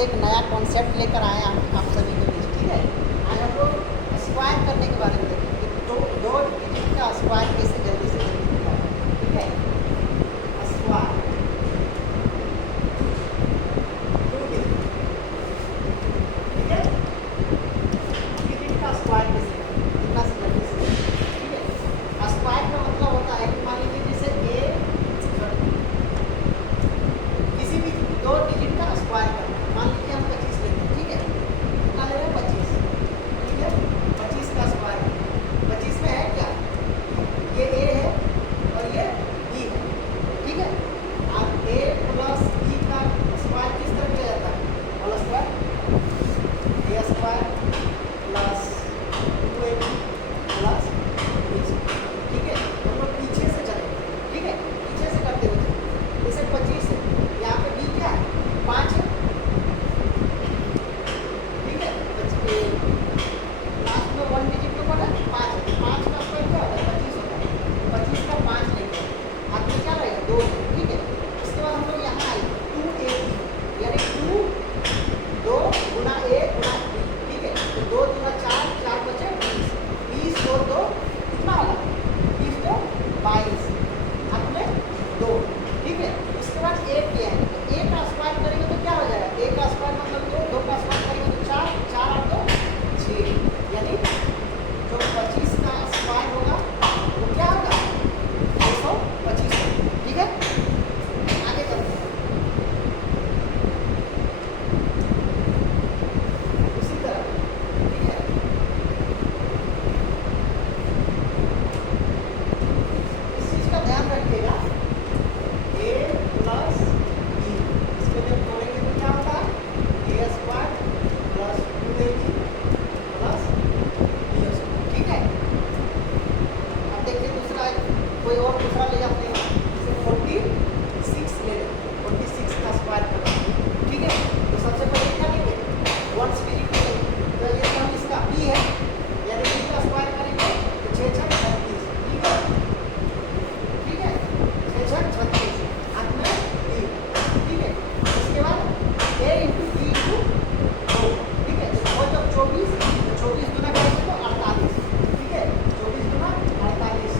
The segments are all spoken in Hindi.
से एक नया कॉन्सेप्ट लेकर आए आप सभी के बीच, ठीक है। आज हम लोग स्क्वायर करने के बारे में देखेंगे कि दो डिजिट का स्क्वायर कैसे जल्दी से जल्दी निकालें, ठीक है। स्क्वायर टू डिजिट, ठीक है, डिजिट का स्क्वायर कैसे करें कितना से जल्दी से, ठीक है। स्क्वायर का मतलब होता है कि मान लीजिए जैसे किसी भी दो डिजिट का स्क्वायर करना है। मान लीजिए हम 25 लेते हैं, ठीक है, कितना ले रहे हैं 25, ठीक है। 25 का स्क्वायर, 25 में है क्या, ये ए है और ये बी है, ठीक है। अब ए प्लस बी का स्क्वायर किस तरह किया जाता है, whole square, A square plus 2ab plus B, ठीक है। हम लोग पीछे से चले, ठीक है, पीछे से करते हुए जैसे 25 है, यहाँ पे बी क्या है 5 है, ठीक है। लास्ट में 1 डिजिट के ऊपर है 5 है, 5 का स्क्वायर क्या होता है 25 होता है, 25 का 5 लेंगे, हाथ में क्या रहेगा 2, ठीक है। इसके बाद हम लोग यहाँ आए 2ab, यानी 2 गुना a गुना b, ठीक है। तो 2 गुना 4, 4 बचे 20, 20 और 2 कितना होगा 20 तो 22, हाथ में 2, ठीक है। इसके बाद ए क्या है, ए का स्क्वायर करेंगे तो क्या हो जाएगा, ए का स्क्वायर मतलब 2 का स्क्वायर करेंगे तो 4, 4 और 2 6, यानी जो 25 का स्क्वायर होगा वो क्या होगा 225, ठीक है। आगे चलते हैं उसी तरह, ठीक है। इस चीज का ध्यान रखिएगा, a प्लस बी, इसको जब तोड़ेंगे तो क्या होता है A square plus 2ab plus B square, ठीक है। अब देखिए दूसरा कोई और दूसरा ले जाते हैं, जैसे 46 ले लें, 46 का स्क्वायर करना है, ठीक है। तो सबसे पहले क्या लेंगे 1 डिजिट लेंगे, तो ये हम इसका b है, यानी b का स्क्वायर करेंगे तो 6 6 36, ठीक है, ठीक है, 6 6 36 हाथ में b, ठीक है। इसके बाद a इंटू b इंटू 2, ठीक है। तो जब 24, तो 24 गुना करेंगे तो 48, ठीक है, 24 गुना 48,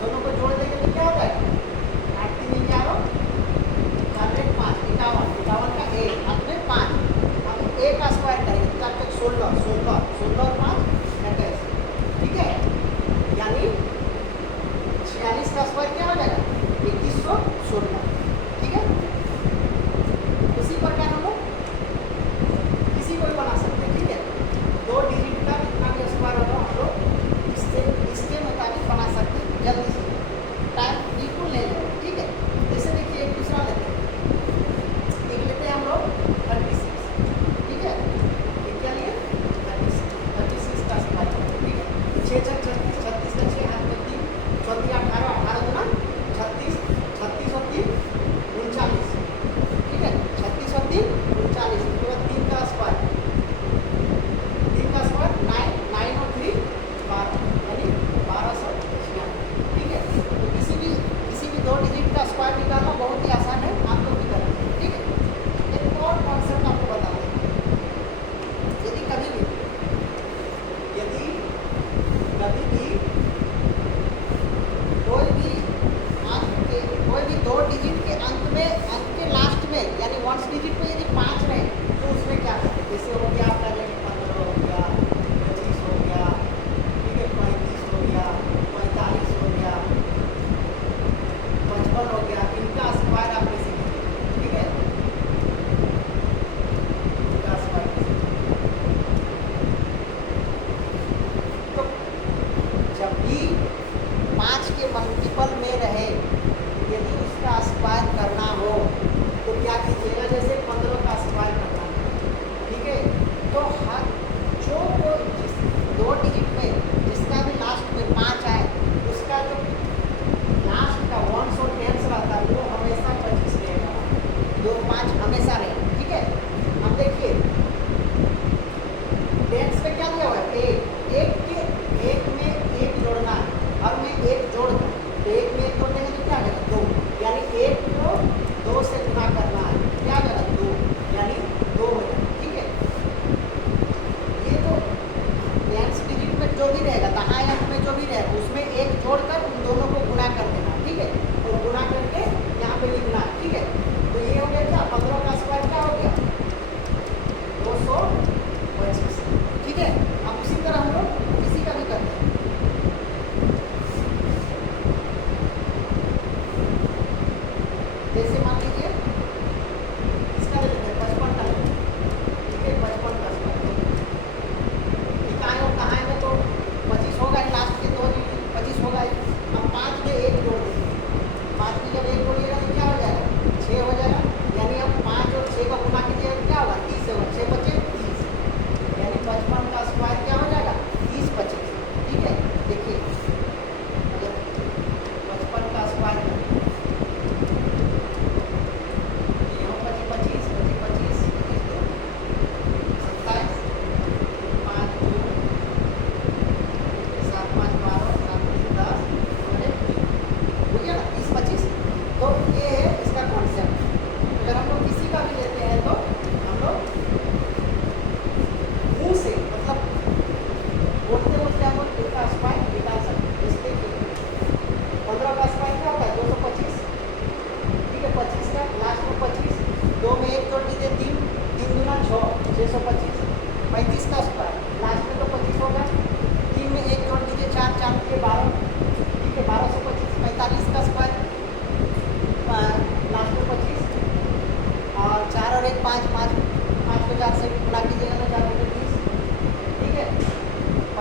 दोनों को जोड़ देंगे तो क्या होता है 8 3 11 4 1 5 51, 51 का a हाथ में 5, अब a का स्क्वायर करेंगे तो 4 तक 16, 16 16 और 5 21, ठीक है। यानी 46 का स्क्वायर क्या हो जाएगा 2116, ठीक है। उसी प्रकार हम लोग किसी को भी बना सकते हैं, ठीक है। 2 डिजिट का कितना भी स्क्वायर होगा हम लोग इसके मुताबिक बना सकते हैं जल्दी से, टाइम बिल्कुल ले लें, ठीक है। जैसे देखिए एक दूसरा लेते हैं, एक लेते हैं हम लोग 36, ठीक है, एक क्या लिए 36 का स्क्वायर, ठीक है। 6 6 36, 36 का 6 हाथ में 3, 34 18, 18 गुना 36, 36 और 3 39, ठीक है, 36 और 3 39, उसके बाद 3 का स्क्वायर, 3 का स्क्वायर 9, 9 और 3 12, यानी 1296, ठीक है। तो किसी भी 2 डिजिट का स्क्वायर निकालना बहुत ही आसान है, आप लोग भी करेंगे, ठीक है। एक और कॉन्सेप्ट आपको बताना है, यदि कभी भी कोई भी 2 डिजिट के अंक के लास्ट में, यानी 1 डिजिट में यदि 5 रहे तो उसमें क्या करते हैं, जैसे हो गया आपका 15 हो गया, 25 हो गया, ठीक है, 35 हो गया, 45 हो गया, 55 हो गया, इनका स्क्वायर आप कैसे करेंगे, ठीक है, इनका स्क्वायर कैसे करेंगे। तो जब भी 5 के मल्टीपल में रहे, यदि उसका स्क्वायर करना हो तो क्या कीजिएगा, जैसे 15 का स्क्वायर करना है, ठीक है। तो हर जो 2 डिजिट में जिसका भी लास्ट में 5 आए, उसका जो लास्ट का 1 और 10 रहता है वो हमेशा 25 रहेगा, 2 5 हमेशा रहेगा, ठीक है। अब देखिए 10 पे क्या दिया हुआ है, एक में 1 जोड़ना है, हर में 1 जोड़ कर, तो 1 में 1 जोड़ देंगे तो क्या आएगा 2, यानी 1 को 2 से गुना करना है, क्या आएगा 2, यानी 2 हो जाएगा,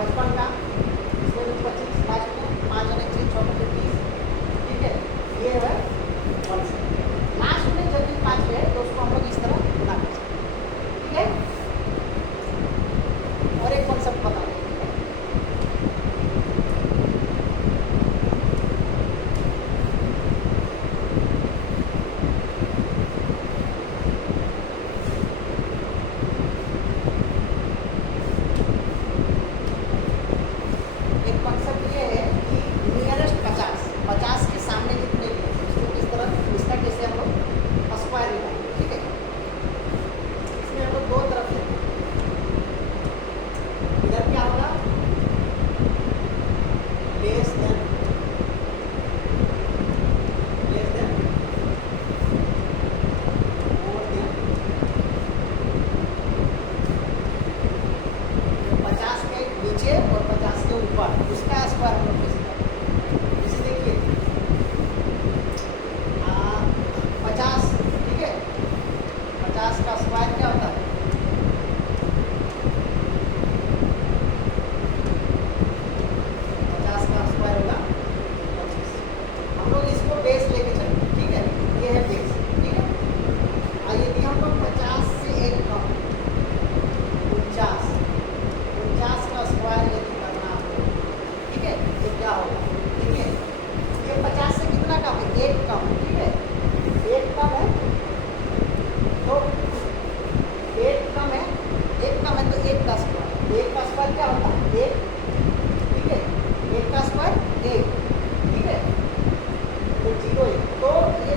55 का, इसमें भी 25 लास्ट में 5 और 6 6 30, ठीक है। ये है कॉन्सेप्ट। लास्ट में जब भी 5 है तो उसको हम लोग इस तरह बना कर सकते हैं, ठीक है। और एक कॉन्सेप्ट बता दें, एक कॉन्सेप्ट ये है कि नियरेस्ट 50 के सामने जितने भी हैं उसको किस तरह, इसका कैसे हम लोग स्क्वायर निकालेंगे, ठीक है। इसमें हम लोग दो तरफ है, इधर क्या होगा, लेस देन मोर देन, 50 के नीचे और 50 के ऊपर उसका स्क्वायर हम लोग कैसे करेंगे। जैसे देखिए 50, ठीक है, 50 का स्क्वायर क्या होता है, 50 का स्क्वायर होगा 25। हम लोग इसको बेस लेके चलेंगे, ठीक है, ये है बेस, ठीक है। और यदि हम लोग 50 से एक कम 49 का स्क्वायर यदि करना हो, ठीक है, तो क्या होगा, देखिए ये 50 से कितना कम है, एक कम, ठीक है, एक कम है तो एक कम है, एक कम है तो एक का स्क्वायर, एक का स्क्वायर क्या होता है, एक, ठीक है, एक का स्क्वायर एक, ठीक है, तो 0 1, तो ये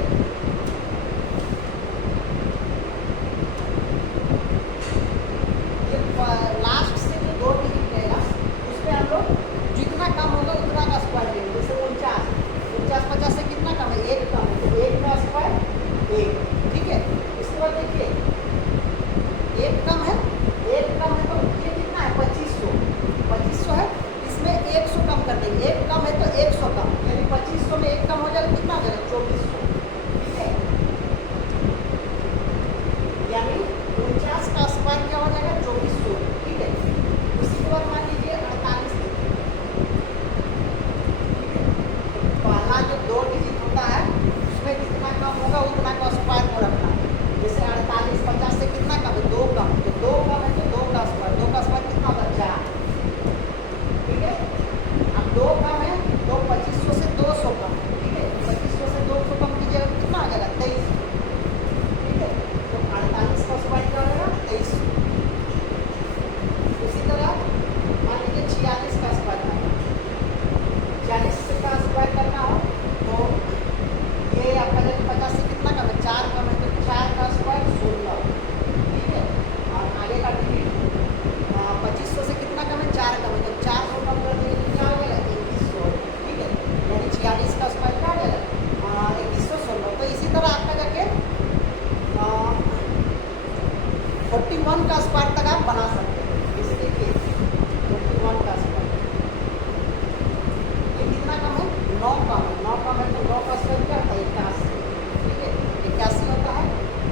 लास्ट से जो 2 डिजिट रहेगा उसमें हम लोग जितना कम होगा उतना का स्क्वायर लेंगे। जैसे 49 50 से कितना कम है, एक कम है तो एक का स्क्वायर एक, ठीक है। इसके बाद देखिए एक कम है तो ये कितना है 2500 है, इसमें 100 कम कर देंगे, एक कम है तो 100 कम, यानी 2500 में एक कम हो जाएगा, कितना हो जाएगा 2400, ठीक है। यानी 49 का स्क्वायर क्या हो जाएगा 2400, ठीक है। उसी के बाद मान लीजिए 48, ठीक है, तो पहला जो 2 डिजिट होता है उसमें जितना कम होगा उतना का स्क्वायर को रखना है। जैसे 48 50 से कितना कम है, 2 कम, तो 2 कम है तो 2 का स्क्वायर कितना होगा 4, ठीक है। अब 2 कम है तो 2500 से 200 कम, ठीक है, 2500 से 200 कम कीजिएगा कितना आ जाएगा 2300, ठीक है। तो 48 का स्क्वायर क्या हो जाएगा 2300। उसी तरह मान लीजिए 46 का स्क्वायर करना, 46 का स्क्वायर करना हो तो ये आपका जब 50 से कितना कम है 4 कम है तो 4 का स्क्वायर 16, ठीक है। और आगे का डिजिट 2500 से कितना कम है 4 कम है तो 400 कम कर देंगे तो क्या हो जाएगा 2100, ठीक है। यानी 46 का स्क्वायर क्या हो जाएगा 2116। तो इसी तरह आपका जाके 41 का स्क्वायर तक आप बना सकते हैं। जैसे देखिए 41 का स्क्वायर ये कितना कम है 9 कम है, 9 कम है तो 9 का स्क्वायर क्या होता है 81, ठीक है, 81 होता है।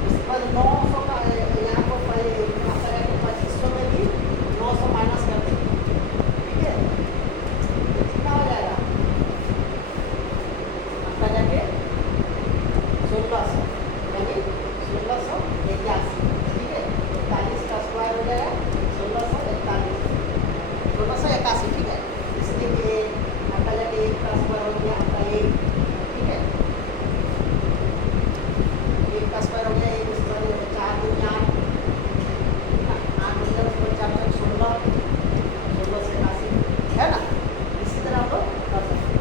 उसके बाद 900 का यहाँ को 2500 में भी 900 माइनस कर देंगे, ठीक है, तो कितना हो जाएगा आपका जाके 1600, यानी 1681, ठीक है। 41 का स्क्वायर हो जाएगा 1681, 1681, ठीक है। इसलिए आपका जाके 1 का स्क्वायर हो गया आपका 1, ठीक है, 1 का स्क्वायर हो गया 1, इसके बाद 4 2 8, 8 मतलब 4 16 से 81 है ना। इसी तरह हम लोग कर सकते हैं।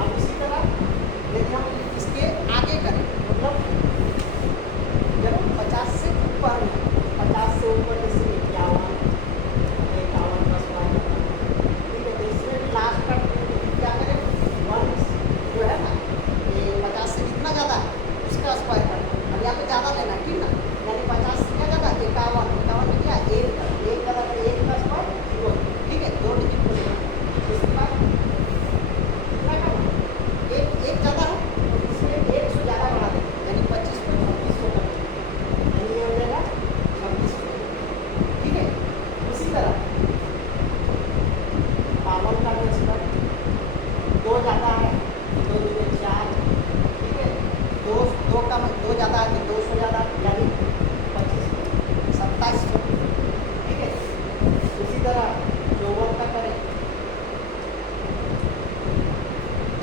अब इसी तरह यदि हम इसके आगे करें, मतलब जब 50 से ऊपर में 50 से ऊपर जैसे 51, 52,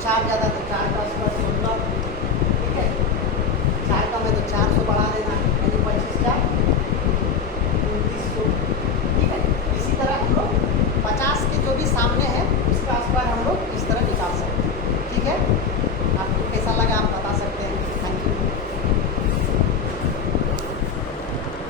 चार ज़्यादा तो चार